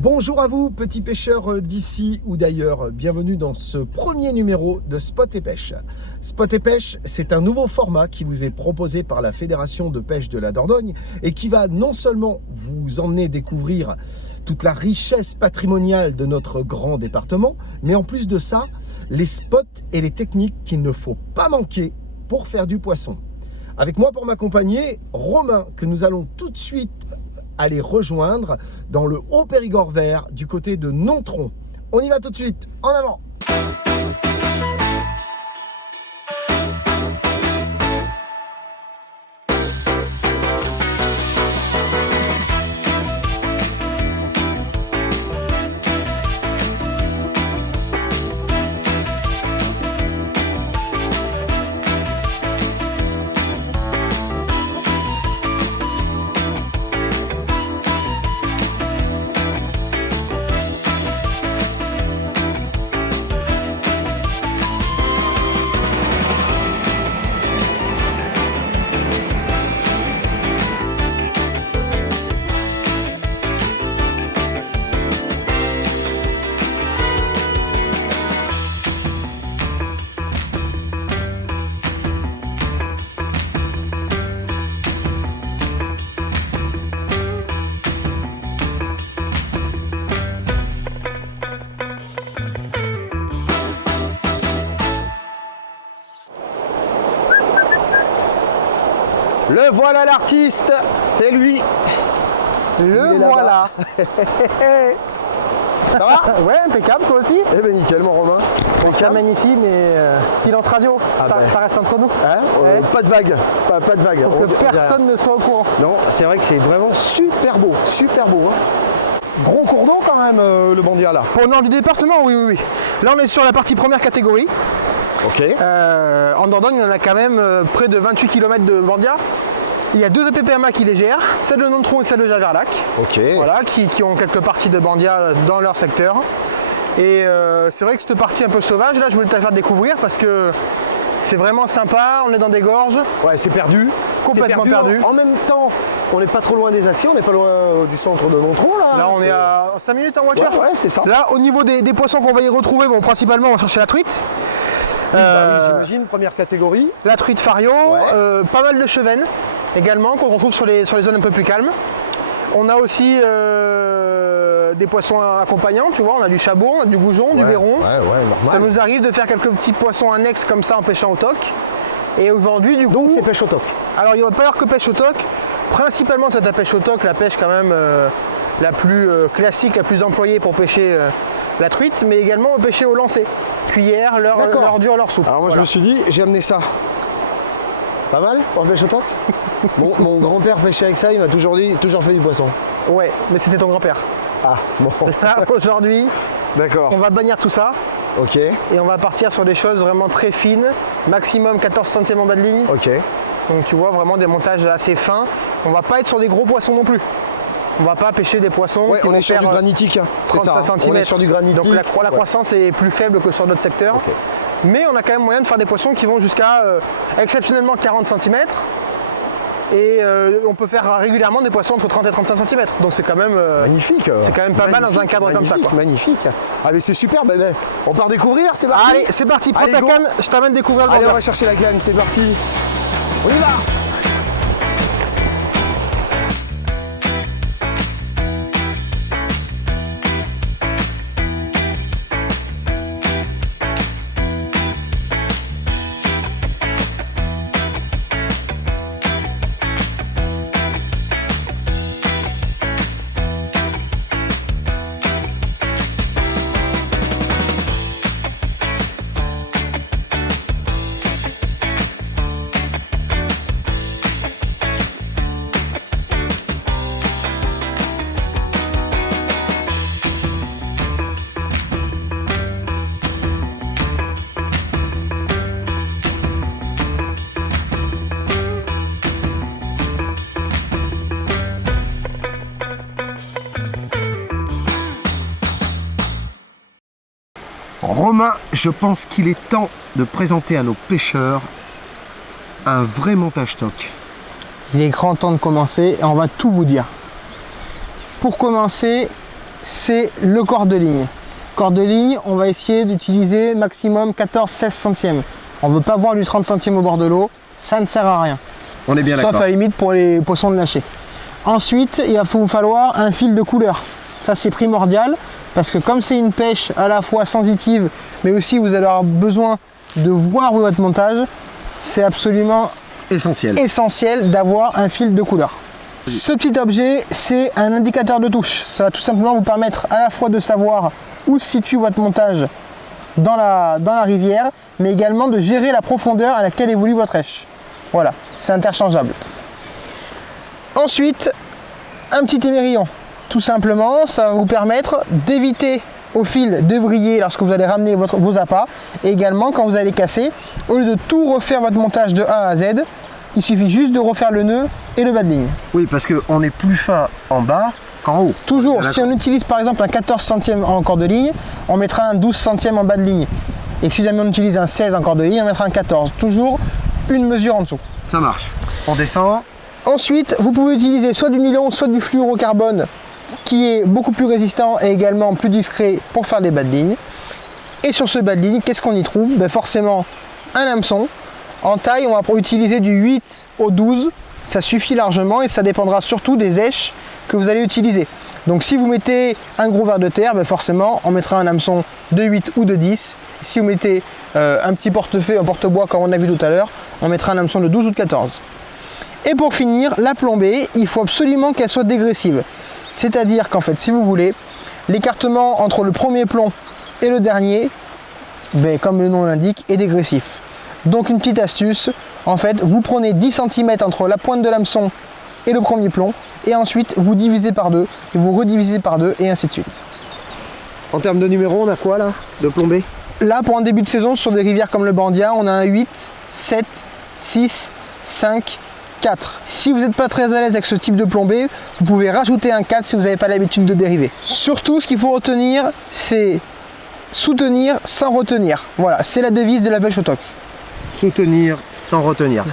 Bonjour à vous, petits pêcheurs d'ici ou d'ailleurs. Bienvenue dans ce premier numéro de Spot et Pêche. Spot et Pêche, c'est un nouveau format qui vous est proposé par la Fédération de pêche de la Dordogne et qui va non seulement vous emmener découvrir toute la richesse patrimoniale de notre grand département, mais en plus de ça, les spots et les techniques qu'il ne faut pas manquer pour faire du poisson. Avec moi pour m'accompagner, Romain, que nous allons tout de suite aller rejoindre dans le Haut-Périgord vert du côté de Nontron. On y va tout de suite, en avant! Le voilà l'artiste, c'est lui. Le voilà. Ça va? Ouais, impeccable, toi aussi. Eh ben nickel mon Romain. On se ramène ici, mais silence radio, ça reste entre nous. Hein Ouais. Pas de vague, pas de vague. Pour que personne ne soit au courant. Non, c'est vrai que c'est vraiment super beau, hein. Gros cours d'eau quand même le Bandia là. Pour le nord du département, oui. Là, on est sur la partie première catégorie. Ok. En Dordogne, il y en a quand même près de 28 km de Bandia. Il y a deux EPPMA qui les gèrent, celle de Nontron et celle de Javerlac. Ok. Voilà, qui ont quelques parties de Bandia dans leur secteur. Et c'est vrai que cette partie un peu sauvage, là, je voulais te la faire découvrir parce que c'est vraiment sympa, on est dans des gorges. Ouais, c'est perdu. Complètement C'est perdu. En même temps, on n'est pas trop loin des actions, on n'est pas loin du centre de Nontron là. Là, on est à 5 minutes en voiture. Ouais, c'est ça. Là, au niveau des poissons qu'on va y retrouver, bon, principalement, on va chercher la truite. Oui, j'imagine, première catégorie. La truite fario, Ouais. pas mal de chevennes également, qu'on retrouve sur les zones un peu plus calmes. On a aussi des poissons accompagnants, tu vois, on a du chabot, on a du goujon, du verron. Ouais, normal. Ça nous arrive de faire quelques petits poissons annexes comme ça en pêchant au toc. Et aujourd'hui, du coup... Donc c'est pêche au toc. Alors, il ne va pas y avoir que pêche au toc. Principalement, c'est la pêche au toc, la pêche quand même la plus classique, la plus employée pour pêcher la truite, mais également au pêcher au lancer. Cuillère, leur dur, leur soupe. Alors moi Voilà. je me suis dit, j'ai amené ça. Pas mal pour pêche au toc. Mon grand-père pêchait avec ça, il m'a toujours fait du poisson. Ouais, mais c'était ton grand-père. Ah, bon. Là, aujourd'hui, D'accord. on va bannir tout ça Ok, et on va partir sur des choses vraiment très fines, maximum 14 centièmes en bas de ligne. ok. Donc tu vois, vraiment des montages assez fins. On va pas être sur des gros poissons non plus. On va pas pêcher des poissons Ouais, qui on vont est sur faire du granitique, c'est ça. 35 On est cm. sur du granitique. Donc la croissance est plus faible que sur d'autres secteurs. Ok. Mais on a quand même moyen de faire des poissons qui vont jusqu'à exceptionnellement 40 cm. Et on peut faire régulièrement des poissons entre 30 et 35 cm. Donc c'est quand même, Magnifique. c'est quand même pas mal dans un cadre comme ça, quoi. Magnifique. Ah mais c'est super, on part découvrir, c'est parti. Allez, c'est parti, prends Allez, ta go. canne, je t'amène découvrir le Allez, on Bandia. va chercher la canne, c'est parti. On y va. Romain, je pense qu'il est temps de présenter à nos pêcheurs un vrai montage stock. Il est grand temps de commencer et on va tout vous dire. Pour commencer, c'est le corps de ligne. Corps de ligne, on va essayer d'utiliser maximum 14-16 centièmes. On ne veut pas voir du 30 centièmes au bord de l'eau, ça ne sert à rien. On est bien d'accord. Sauf à la limite pour les poissons de lâcher. Ensuite, il va vous falloir un fil de couleur. Ça c'est primordial parce que comme c'est une pêche à la fois sensitive, mais aussi vous allez avoir besoin de voir votre montage, c'est absolument essentiel d'avoir un fil de couleur. Ce petit objet, c'est un indicateur de touche. Ça va tout simplement vous permettre à la fois de savoir où se situe votre montage dans la rivière, mais également de gérer la profondeur à laquelle évolue votre rêche. Voilà, c'est interchangeable. Ensuite, un petit émerillon. Tout simplement, ça va vous permettre d'éviter au fil de vriller lorsque vous allez ramener vos appâts, et également quand vous allez casser, au lieu de tout refaire votre montage de A à Z, il suffit juste de refaire le nœud et le bas de ligne. Oui, parce qu'on est plus fin en bas qu'en haut. Toujours, si on utilise par exemple un 14 centièmes en corde de ligne, on mettra un 12 centièmes en bas de ligne. Et si jamais on utilise un 16 en corde de ligne, on mettra un 14. Toujours une mesure en dessous. Ça marche. On descend. Ensuite, vous pouvez utiliser soit du nylon, soit du fluorocarbone, qui est beaucoup plus résistant et également plus discret pour faire des bas de ligne. Et sur ce bas de ligne, qu'est-ce qu'on y trouve? Forcément un hameçon. En taille, on va utiliser du 8 au 12, ça suffit largement et ça dépendra surtout des éches que vous allez utiliser. Donc si vous mettez un gros ver de terre, forcément on mettra un hameçon de 8 ou de 10. Si vous mettez un petit portefeuille, un porte-bois comme on a vu tout à l'heure, on mettra un hameçon de 12 ou de 14. Et pour finir, la plombée, il faut absolument qu'elle soit dégressive. C'est-à-dire qu'en fait, si vous voulez, l'écartement entre le premier plomb et le dernier, comme le nom l'indique, est dégressif. Donc une petite astuce, en fait, vous prenez 10 cm entre la pointe de l'hameçon et le premier plomb, et ensuite vous divisez par deux, et vous redivisez par deux, et ainsi de suite. En termes de numéro, on a quoi là, de plombée? Là, pour un début de saison, sur des rivières comme le Bandia, on a un 8, 7, 6, 5, 4. Si vous n'êtes pas très à l'aise avec ce type de plombée, vous pouvez rajouter un 4 si vous n'avez pas l'habitude de dériver. Surtout, ce qu'il faut retenir, c'est soutenir sans retenir. Voilà, c'est la devise de la pêche au toc. Soutenir sans retenir.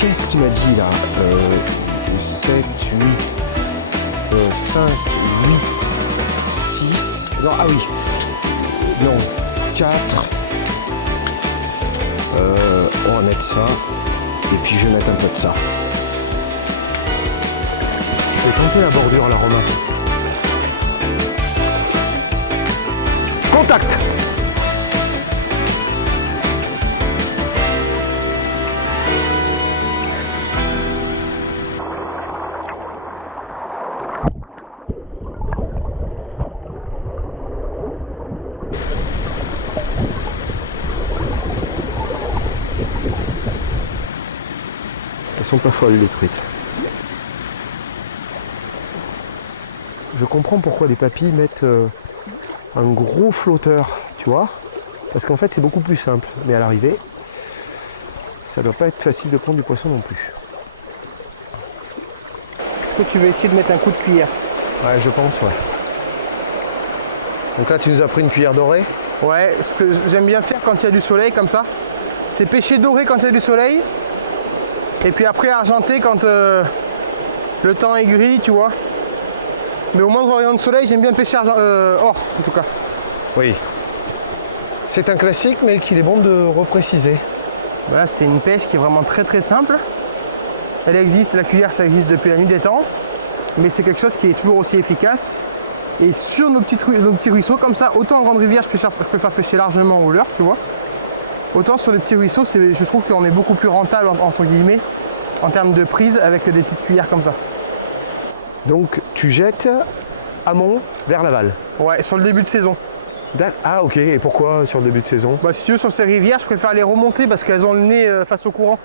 Qu'est-ce qu'il m'a dit là 7, 8, 5, 8, 6. Non, ah oui. Non, 4. On va mettre ça. Et puis je vais mettre un peu de ça. Je vais tenter la bordure là, Romain. Contact! Elles sont pas folles les truites. Je comprends pourquoi les papilles mettent un gros flotteur, tu vois, parce qu'en fait c'est beaucoup plus simple, mais à l'arrivée, ça doit pas être facile de prendre du poisson non plus. Est-ce que tu veux essayer de mettre un coup de cuillère? Ouais, je pense, ouais. Donc là, tu nous as pris une cuillère dorée? Ouais, ce que j'aime bien faire quand il y a du soleil comme ça, c'est pêcher doré quand il y a du soleil, et puis après argenté quand le temps est gris, tu vois. Mais au moindre rayon de soleil, j'aime bien pêcher or, en tout cas. Oui. C'est un classique, mais qu'il est bon de repréciser. Voilà, c'est une pêche qui est vraiment très très simple. Elle existe, la cuillère, ça existe depuis la nuit des temps, mais c'est quelque chose qui est toujours aussi efficace. Et sur nos petits ruisseaux comme ça, autant en grande rivière, je préfère pêcher largement au leurre, tu vois. Autant sur les petits ruisseaux, je trouve qu'on est beaucoup plus rentable, entre guillemets, en termes de prise avec des petites cuillères comme ça. Donc tu jettes amont vers l'aval. Ouais, sur le début de saison. Ah ok, et pourquoi sur le début de saison? Bah si tu veux, sur ces rivières, je préfère les remonter parce qu'elles ont le nez face au courant.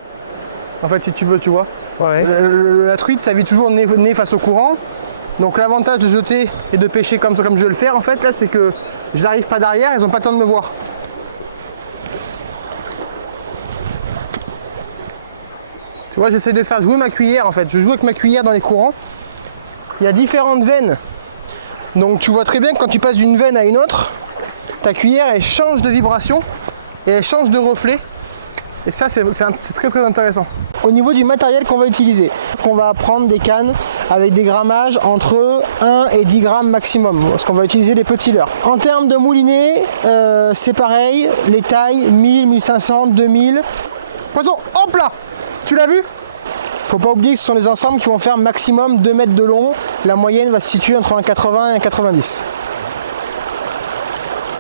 En fait, si tu veux, tu vois. Ouais. La truite, ça vit toujours le nez face au courant. Donc l'avantage de jeter et de pêcher comme ça, comme je vais le faire, en fait, là, c'est que je n'arrive pas derrière, elles n'ont pas le temps de me voir. Tu vois, j'essaie de faire jouer ma cuillère, en fait. Je joue avec ma cuillère dans les courants. Il y a différentes veines. Donc tu vois très bien que quand tu passes d'une veine à une autre, ta cuillère, elle change de vibration et elle change de reflet. Et ça, c'est très très intéressant. Au niveau du matériel qu'on va utiliser, on va prendre des cannes avec des grammages entre 1 et 10 grammes maximum, parce qu'on va utiliser des petits leurres. En termes de moulinet, c'est pareil, les tailles 1000, 1500, 2000. Poisson, hop là! Tu l'as vu? Faut pas oublier que ce sont des ensembles qui vont faire maximum 2 mètres de long. La moyenne va se situer entre 1,80 et 1,90.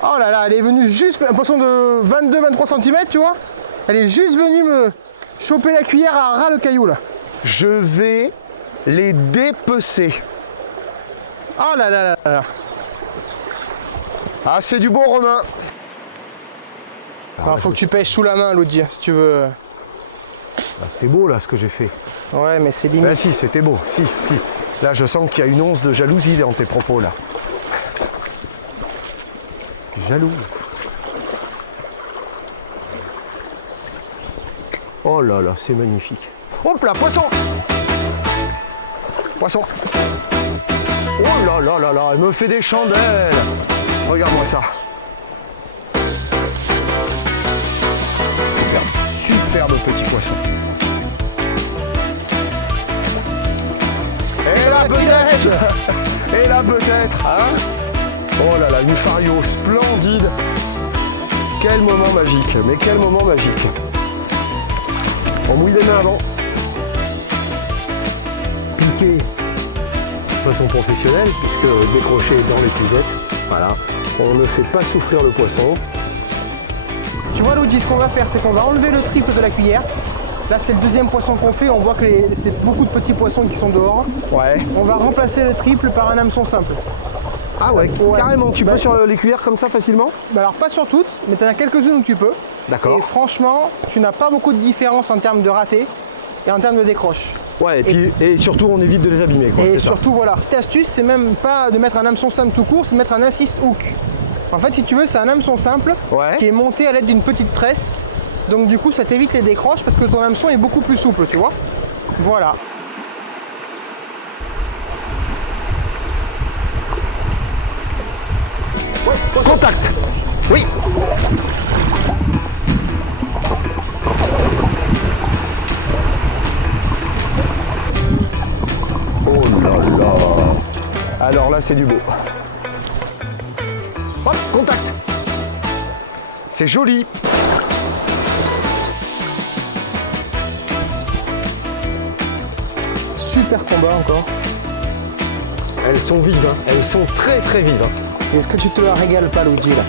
Oh là là, elle est venue juste, un poisson de 22-23 cm, tu vois? Elle est juste venue me choper la cuillère à ras le caillou là. Je vais les dépecer. Oh là là là là. Ah, c'est du bon, Romain. Alors, faut que tu pêches sous la main, Luigi, si tu veux. Ah, c'était beau là ce que j'ai fait. Ouais, mais c'est limite. Ben si, c'était beau. Si. Là, je sens qu'il y a une once de jalousie dans tes propos là. Jaloux. Oh là là, c'est magnifique. Hop là, poisson! Poisson! Oh là là là là, elle me fait des chandelles! Regarde-moi ça. Superbe petit poisson. Et là peut-être! Et là peut-être! Hein? Oh là là, une fario splendide! Quel moment magique! Mais quel moment magique! On mouille les mains avant. Piquer de façon professionnelle, puisque décrocher dans l'épuisette. Voilà. On ne fait pas souffrir le poisson. Tu vois, Luigi, ce qu'on va faire, c'est qu'on va enlever le triple de la cuillère. Là, c'est le deuxième poisson qu'on fait. On voit que c'est beaucoup de petits poissons qui sont dehors. Ouais. On va remplacer le triple par un hameçon simple. Ah ouais, carrément. Tu peux sur les cuillères comme ça facilement? Bah alors, pas sur toutes, mais tu en as quelques-unes où tu peux. D'accord. Et franchement, tu n'as pas beaucoup de différence en termes de raté et en termes de décroche. Ouais, et surtout, on évite de les abîmer, quoi. Et c'est surtout, voilà. Petite astuce, c'est même pas de mettre un hameçon simple tout court, c'est de mettre un assist hook. En fait, si tu veux, c'est un hameçon simple qui est monté à l'aide d'une petite tresse. Donc du coup, ça t'évite les décroches parce que ton hameçon est beaucoup plus souple, tu vois. Voilà. Ouais, contact. Oui. Oh là là. Alors là, c'est du beau. Hop, contact. C'est joli. Super combat encore. Elles sont vives, hein. Elles sont très très vives. Hein. Est-ce que tu te la régales pas, Luigi, là?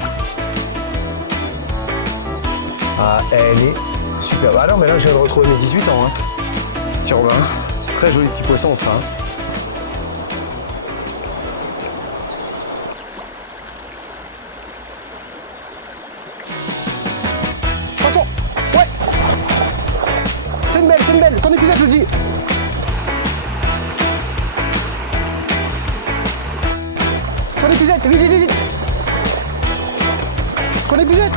Ah, elle est super. Ah non, mais là, je viens de retrouver mes 18 ans. Hein. Tiens, Romain. Très joli petit poisson enfin. Hein. Poisson. Ouais. C'est une belle. Ton épuisette, Luigi. Ton épuisette, vite. Ton épuisette.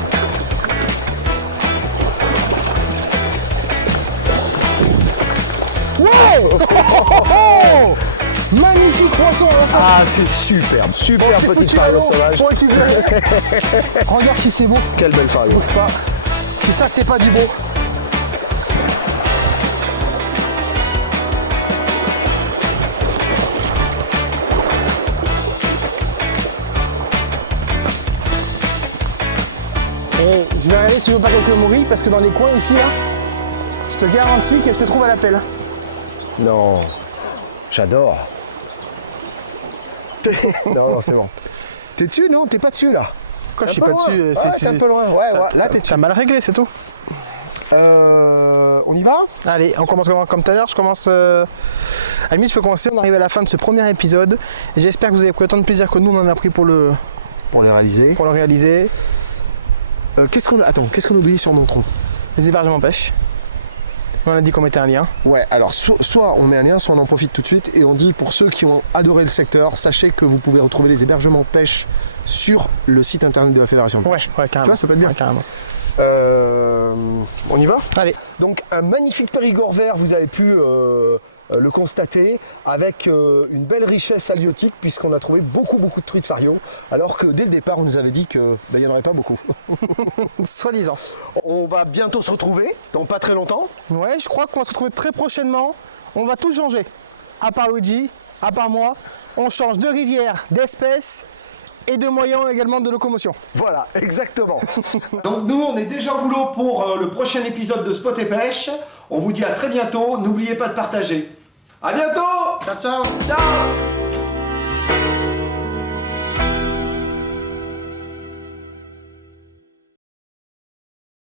Wow. Magnifique poisson, là, ça. Ah, c'est superbe. Super petite fario sauvage. Regarde si c'est beau. Quelle belle fario. Bouge pas. Si ça, c'est pas du beau. Et je vais regarder si je veux pas quelques morilles parce que dans les coins ici, là, je te garantis qu'elle se trouve à la pelle. Non, j'adore. non, c'est bon. T'es dessus, non? T'es pas dessus, là? Quand je suis Un peu pas loin. dessus, C'est un peu loin. Ouais, là, t'es dessus. T'as mal réglé, c'est tout. On y va? Allez, on commence comme tout à l'heure. Je commence. À la limite, je peux commencer. On arrive à la fin de ce premier épisode. Et j'espère que vous avez pris autant de plaisir que nous, on en a pris pour le réaliser. Qu'est-ce qu'on oublie sur mon tronc? Les hébergements pêche. On a dit qu'on mettait un lien. Ouais, alors soit on met un lien, soit on en profite tout de suite et on dit pour ceux qui ont adoré le secteur, sachez que vous pouvez retrouver les hébergements pêche sur le site internet de la Fédération de pêche. Ouais, carrément. Tu vois, ça peut être bien. Ouais, carrément. On y va? Allez. Donc un magnifique périgord vert, vous avez pu le constater, avec une belle richesse halieutique puisqu'on a trouvé beaucoup de truites fario, alors que dès le départ on nous avait dit qu'il n'y en aurait pas beaucoup. Soi-disant. On va bientôt se retrouver, dans pas très longtemps. Ouais, je crois qu'on va se retrouver très prochainement. On va tout changer. À part Luigi, à part moi, on change de rivière, d'espèces et de moyens également de locomotion. Voilà, exactement. Donc nous, on est déjà au boulot pour le prochain épisode de Spot et Pêche. On vous dit à très bientôt. N'oubliez pas de partager. À bientôt. Ciao, ciao. Ciao.